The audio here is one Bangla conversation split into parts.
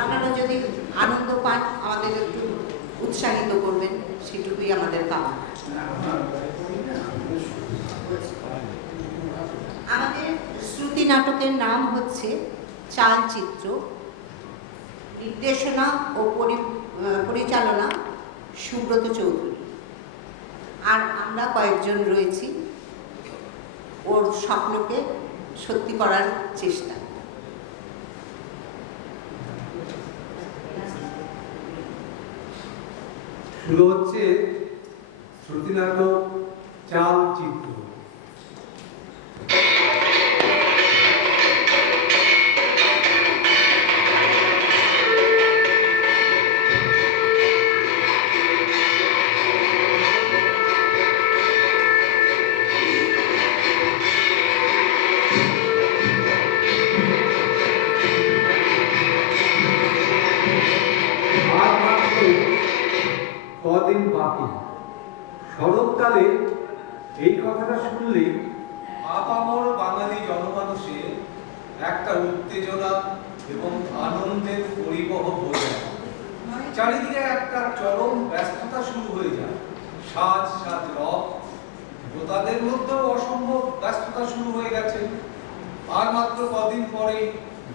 আপনারা যদি আনন্দ পান আমাদের একটু উৎসাহিত করবেন, সেটুকুই আমাদের কামনা। আমাদের শ্রুতি নাটকের নাম হচ্ছে চালচিত্র, নির্দেশনা ও পরিচালনা সুব্রত চৌধুরী। আর আমরা কয়েকজন রয়েছি ওর স্বপ্নকে সত্যি করার চেষ্টা। শুরু হচ্ছে শ্রুতি নাটক চালচিত্র। কদিন বাকি। শরৎকালে এই কথাটা শুনলে আপামর বাঙালি জনমানুষে একটা উত্তেজনা এবং আনন্দের পরিবহ বয়ে যায়। চারিদিকে একটা চরম ব্যস্ততা শুরু হয়ে যায়। সাজ সাজ রব, তাদের মধ্যেও অসম্ভব ব্যস্ততা শুরু হয়ে গেছে। আর মাত্র কদিন পরে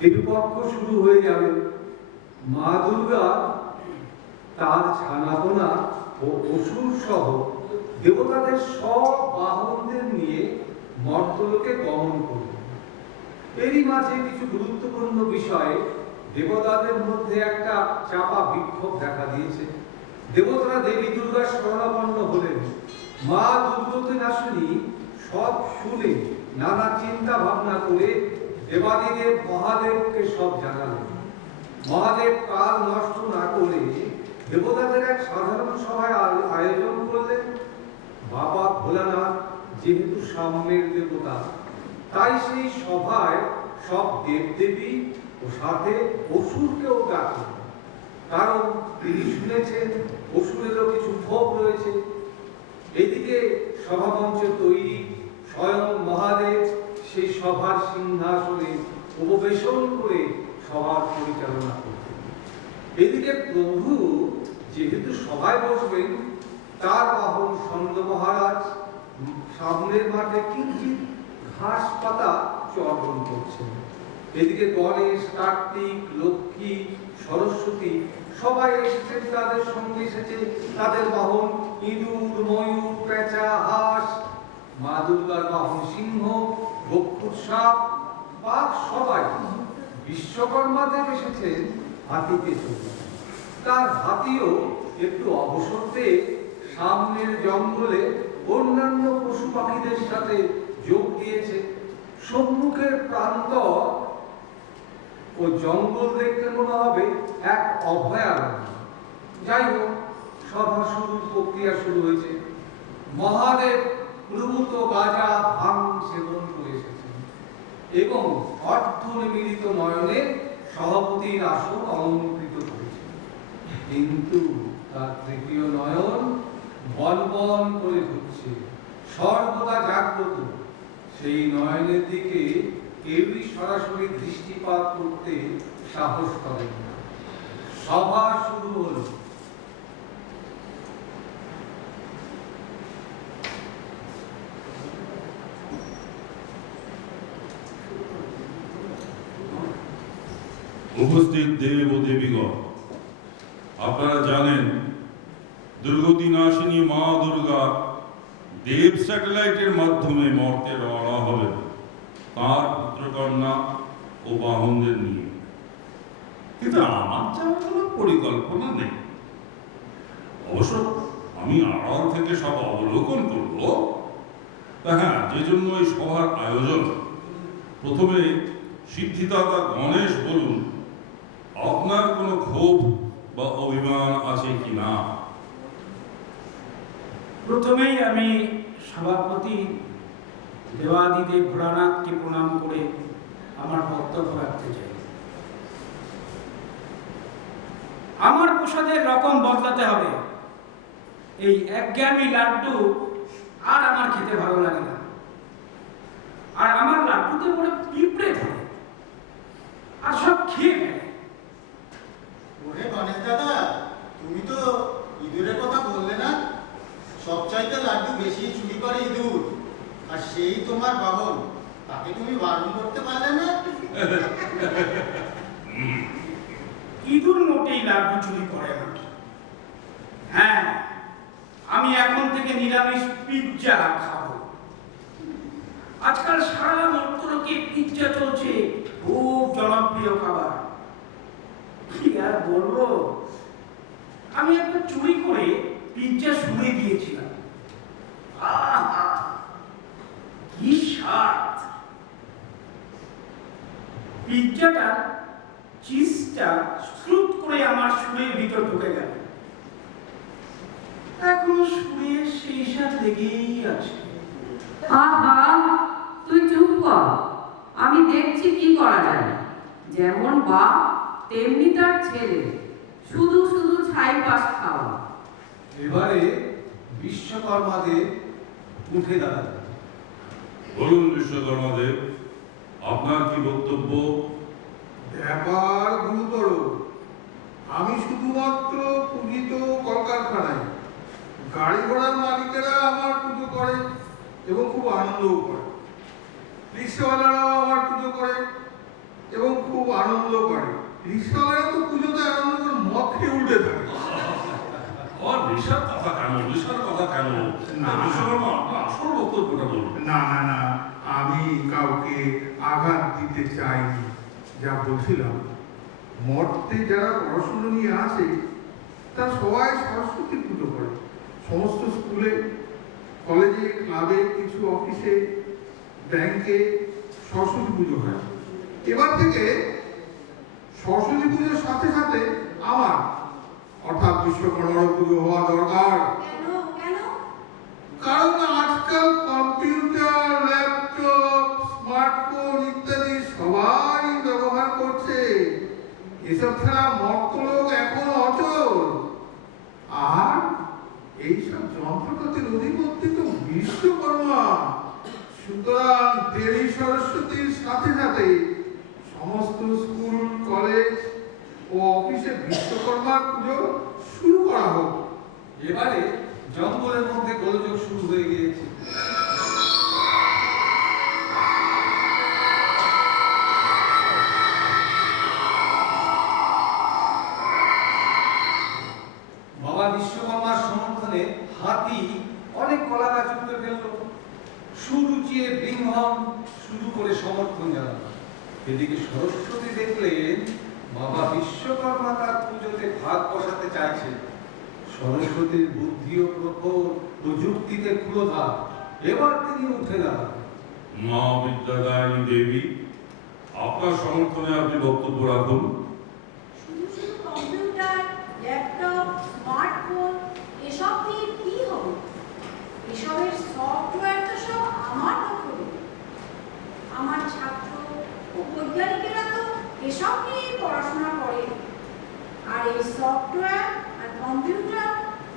দেবীপক্ষ শুরু হয়ে যাবে। মা দুর্গা তার ছানাপোনা ও অসুর সহ দেবতাদের সব বাহনদের নিয়ে মর্তলোকে গমন করবে। এরই মাঝে কিছু গুরুত্বপূর্ণ বিষয়ে দেবতাদের মধ্যে একটা চাপা বিক্ষোভ দেখা দিয়েছে। দেবতারা দেবী দুর্গার শরণাপন্ন হলেন। মা দুর্গতি নাশিনী সব শুনে নানা চিন্তা ভাবনা করে দেবাদিদেব মহাদেবকে সব জানালেন। মহাদেব কাল নষ্ট না করে দেবতাদের এক সাধারণ সভায় আয়োজন করলেন। বাবা ভোলানাথ যেহেতু সাম্যের দেবতা, তাই সেই সভায় সব দেবদেবী ও সাথে অসুরকেও ডাকলেন। কারণ তিনি শুনেছেন অসুরেরও কিছু ক্ষোভ রয়েছে। এদিকে সভামঞ্চ তৈরি, স্বয়ং মহাদেব সেই সভার সিংহাসনে উপবেশন করে সভার পরিচালনা করতেন। এদিকে প্রভু যেহেতু সভায় বসবেন, তার বাহন ছন্দ মহারাজ সামনের মাঠে কিঞ্চিৎ ঘাস পাতা চর্বণ করছেন। এদিকে গণেশ, কার্তিক, লক্ষ্মী, সরস্বতী সবাই এসেছেন। তাদের সঙ্গে এসেছে তাদের বাহন ইঁদুর, ময়ূর, পেঁচা, হাঁস। মা দুর্গার বাহন সিংহ, বক্ষুর সাপ, বাঘ সবাই। বিশ্বকর্মা দেব এসেছেন হাতিতে চড়ে। তার হাতিও একটু অবসর পেয়ে সামনের জঙ্গলে অন্যান্য পশু পাখিদের সাথে যোগ দিয়েছে। সম্মুখের প্রান্তর ও জঙ্গল দেখতে মনে হবে এক অভয়ারণ্য। যাই হোক, সভা শুরুর প্রক্রিয়া শুরু হয়েছে। মহাদেব প্রভূত গাঁজা ভাং সেবন করে এসেছেন এবং অর্ধনিমীলিত নয়নে সভাপতির আসন অলঙ্কৃত করেছেন। কিন্তু তার তৃতীয় নয়ন বন বন করে ঘুরছে, সর্বদা জাগ্রত। সেই নয়নের দিকে কেউই সরাসরি দৃষ্টিপাত করতে সাহস করেন না। সভা শুরু হলো। উপস্থিত দেব ও দেবীগণ, আপনারা জানেন দুর্গতি নাশিনী মা দুর্গা দেব স্যাটেলাইটের মাধ্যমে মর্তে রওনা হবেন তার পুত্রকন্যা ও বাহনদের নিয়ে। কিন্তু আমার যাওয়ার কোনো পরিকল্পনা নেই। অবশ্য আমি আড়াল থেকে সব অবলোকন করব। হ্যাঁ, যে জন্য এই সভার আয়োজন, প্রথমে সিদ্ধিদাতা গণেশ বলুন, আপনার কোনো ক্ষোভ বা অভিমান আছে কি না? প্রথমেই আমি সভাপতি দেবাদিদেব ভোলানাথকে প্রণাম করে আমার বক্তব্য রাখতে চাই। আমার প্রসাদের রকম বদলাতে হবে। এই একঘেয়েমি লাড্ডু আর আমার খেতে ভালো লাগে না। আর আমার লাড্ডুতে পরে পিঁপড়ে থাকে আর সব খেয়ে ফেলে। সেই তোমার বাহন, তাকে তুমি বারণ করতে পারলে না? ইঁদুর মোটেই লাড্ডু চুরি করে না। হ্যাঁ, আমি এখন থেকে নিরামিষ পিৎজা খাবো। আজকাল সারা মর্তলোকে পিৎজা চলছে, খুব জনপ্রিয় খাবার। কি আর বলবো, আমি একবার চুরি করে পিৎজা শুনে দিয়েছিলাম। আহা, কি স্বাদ! পিৎজাটা চিজটা স্ক্রুপ করে আমার সুরের ভিতর ঢুকে গেল। এখনো সুরের সেই স্বাদ লেগেই আছে। আহা, তুই চুপ কর, আমি দেখছি কি করা যায়। যেমন বাপ তেমনি তার ছেলে, শুধু শুধু ছাই পাশ খাওয়া। এবারে বিশ্বকর্মাদের উঠে দাঁড়াবে। বলুন বিশ্বকর্মাদেব, আপনার কি বক্তব্য? ব্যাপার গুরুতর। আমি শুধুমাত্র পূজিত কলকারখানায়, গাড়ি ঘোড়ার মালিকেরা আমার পুজো করে এবং খুব আনন্দও করে। রিক্সাওয়ালারাও আমার পুজো করে এবং খুব আনন্দ করে। রিক্সাওয়ালারা তো পুজোতে আনন্দ করে মদ খেয়ে উঠে থাকে। নেশার কথা কেন? নেশার কথা কেন? না। বিশ্বকর্মা, আপনার আসল বক্তব্যটা বলুন। না না না, আমি কাউকে আঘাত দিতে চাইনি। যা বলছিলাম, মর্তে যারা পড়াশুনো নিয়ে আসে তারা সবাই সরস্বতী পুজো করে। সমস্ত স্কুলে, কলেজে, ক্লাবে, কিছু অফিসে, ব্যাংকে সরস্বতী পুজো হয়। এবার থেকে সরস্বতী পুজোর সাথে সাথে আমার, অর্থাৎ বিশ্বকর্মার পুজো হওয়া দরকার। কেন কেন? কারণ আজকাল কম্পিউটার, ল্যাপটপ, স্মার্টফোন ইত্যাদি সবাই ব্যবহার করছে। এসব ছাড়া মর্তলোক এখন অচল। আর এইসব যন্ত্রপাতির অধিপতি তো বিশ্বকর্মা। সুতরাং দেবী সরস্বতীর সাথে সাথে সমস্ত স্কুল, কলেজ ও অফিসে বিশ্বকর্মার পুজো শুরু করা হোক। এবারে জঙ্গলের মধ্যে গোলযোগ শুরু হয়ে গিয়েছে। বাবা বিশ্বকর্মার সমর্থনে হাতি অনেক কলা গাছ উঠে ফেলল। সুরুচিয়ে বৃংহণ শুরু করে সমর্থন জানালো। এদিকে সরস্বতী দেখলেন বাবা বিশ্বকর্মা তার পুজোতে ভাগ বসাতে চাইছেন। সরস্বতীর বুদ্ধি ও প্রখর ও যুক্তিতে ক্ষুধা, এবার তিনি উঠে দাঁড়ান। মা বিদ্যাদায়িনী দেবী, আপনার সমর্থনে আপনি বক্তব্য রাখুন। শুধু শুধু কম্পিউটার, ল্যাপটপ, স্মার্টফোন এসব নিয়ে কি হবে? এসবের সফটওয়্যার তো সব আমার দখলে। আমার ছাত্র ও বৈজ্ঞানিকেরা তো এসব নিয়েই পড়াশোনা করে। আর এই সফটওয়্যার আর কম্পিউটার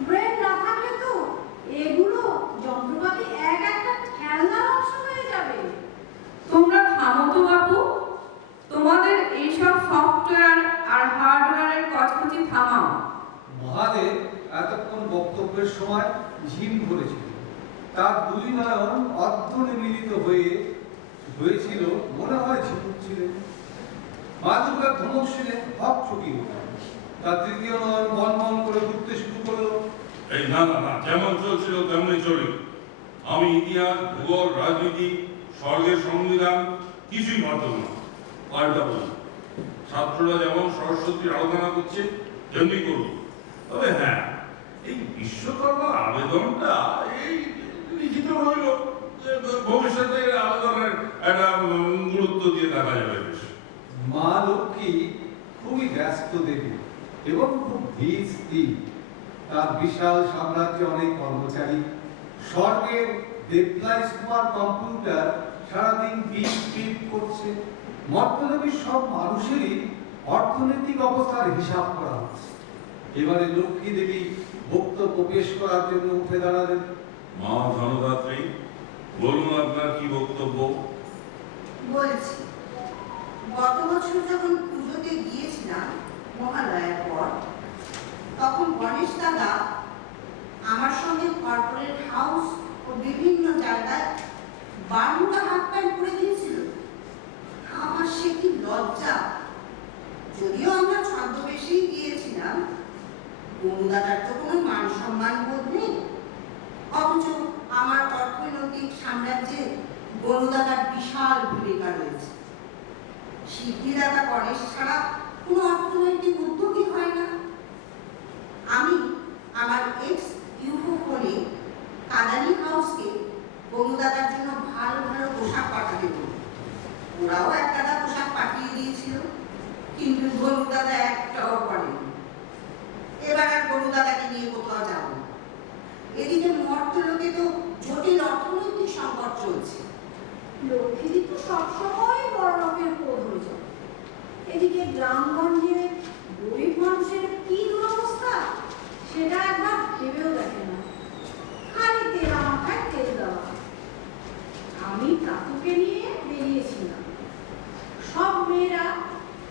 ব্রেন না থাকলে তো এগুলো যন্ত্রপাতি এক একটা খেলনার অংশ হয়ে যাবে। তোমরা থামো তো বাপু, তোমাদের এইসব সফটওয়্যার আর হার্ডওয়্যারের কচকচি থামাও। মহাদেব এতক্ষণ বক্তব্যের সময় ঝিম ধরেছিল। তার দুই নয়ন অর্ধনিমীলিত হয়েছিল, মনে হয় ঝিমুচ্ছিলেন। মা দুর্গা ধমক শুনে হক চকিয়ে উঠলেন। তার তৃতীয় নয়ন বন বন করে ঘুরতে শুরু করলো। এই না না না, যেমন চলছিল তেমনি চলে। আমি ইতিহাস, ভূগোল, রাজনীতি, স্বর্গের সংবিধান কিছুই মানতাম না। পাল্টা বলি, ছাত্ররা যেমন সরস্বতীর আরাধনা করছে তেমনি করুন। তবে হ্যাঁ, এই বিশ্বকর্মার আবেদনটা এই লিখিত রইল, ভবিষ্যতে আবেদনের একটা গুরুত্ব দিয়ে দেখা যাবে বেশ। মা লক্ষ্মী খুবই ব্যস্ত দেবী এবং খুব ধীর স্থির। তার বিশাল সাম্রাজ্যে অনেক কর্মচারী। স্বর্গের ডেপ্লাইস কুমার কম্পিউটার সারাদিন বিপ বিপ করছে। মর্তদেবীর সব মানুষেরই অর্থনৈতিক অবস্থার হিসাব করা হচ্ছে। এবারে লক্ষ্মী দেবী বক্তব্য পেশ করার জন্য উঠে দাঁড়ালেন। মা ধনদাত্রী, বলুন আপনার কি বক্তব্য? বলছি, গত বছর যখন পুজোতে গিয়েছিলাম মহালয়ার পর, তখন গণেশ দাদা আমার সঙ্গে কর্পোরেট হাউস ও বিভিন্ন জায়গায় গরুদাদার তো কোনো মান সম্মান বোধ নেই, অথচ আমার অর্থনৈতিক সাম্রাজ্যে গরুদাদার বিশাল ভূমিকা রয়েছে। সিদ্ধিদাতা গণেশ ছাড়া কোনো অর্থনৈতিক উদ্যোগই হয় না। আমি আমার এক্স ইউফো ফোনে কাদানি হাউসকে গরুদাদার জন্য ভালো ভালো পোশাক পাঠাতে বলি। ওরাও একটা পোশাক পাঠিয়ে দিয়েছিল, কিন্তু গরুদাদা একটাও করেনি। এবার আর গরুদাদাকে নিয়ে কোথাও যাব না। এদিকে মর্তলোকে তো জটিল অর্থনৈতিক সংকট চলছে। লক্ষ্মীদি তো সবসময় বড় রকমের কোধ হয়ে যায়। এদিকে গ্রামগঞ্জে গরিব মানুষের কি দুরবস্থা সেটা একবার ভেবেও দেখে না। খালি তেলা মাথায় তেল দেওয়া। আমি কাকুকে নিয়ে বেরিয়েছিলাম। সব মেয়েরা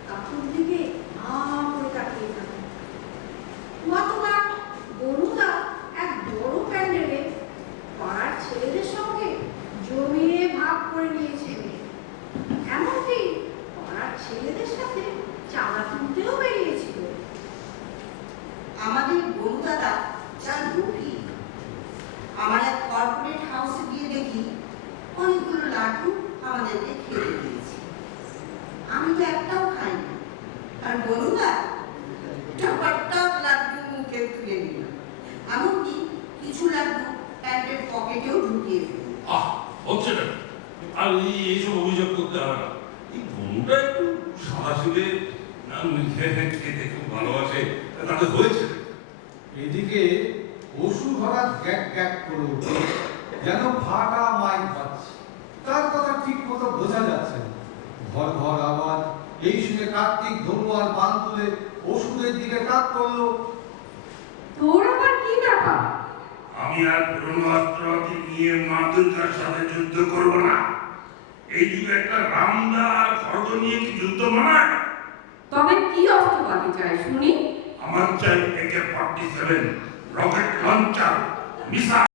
কাকুর দিকে করে তাকিয়ে থাকে। গতবার গরুদা এক বড় প্যান্ডেলে পাড়ার ছেলেদের সঙ্গে জমিয়ে ভাগ করে নিয়েছিল। এমনকি পাড়ার ছেলেদের সাথে চাঁদা তুলতেও বেরিয়েছিল। আমাদের গরুদাদা যা লোভী। আমার এক কর্পোরেট হাউসে গিয়ে দেখি অনেকগুলো লাড্ডু আমাদেরকে খেতে দিয়েছে। আমি তো একটাও খাইনি, আর গরুদা টপ লাড্ডু মুখে তুলে নিল, এমনকি কিছু লাড্ডু প্যান্টের পকেটেও ঢুকিয়ে দিল। হচ্ছে না, আর এইসব অভিযোগ করতে হবে না। এই গরুটা একটু সাদাসিধে খেতে খুব ভালোবাসে, তাতে হয়েছে। এদিকে পশু ধরা গ্যাক গ্যাক করে উঠে যেন ফাটা মাইক পাচ্ছে। তার কথা ঠিক মতো বোঝা যাচ্ছে না। ঘর ঘর আওয়াজ। এই শুনে কার্তিক ধনুয়ার বান তুলে ওষুধের দিকে তাক করলো। তোর আবার কি ব্যাপার? আমি আর পুরনো অস্ত্রকে নিয়ে মা দুর্গার সাথে যুদ্ধ করব না। এই যুগে একটা রামদা আর খড়গ নিয়ে কি যুদ্ধ মানায়? তবে কি অস্ত্রপাতি চাই শুনি? আমার চাই AK-47, রকেট লঞ্চার, মিসাইল।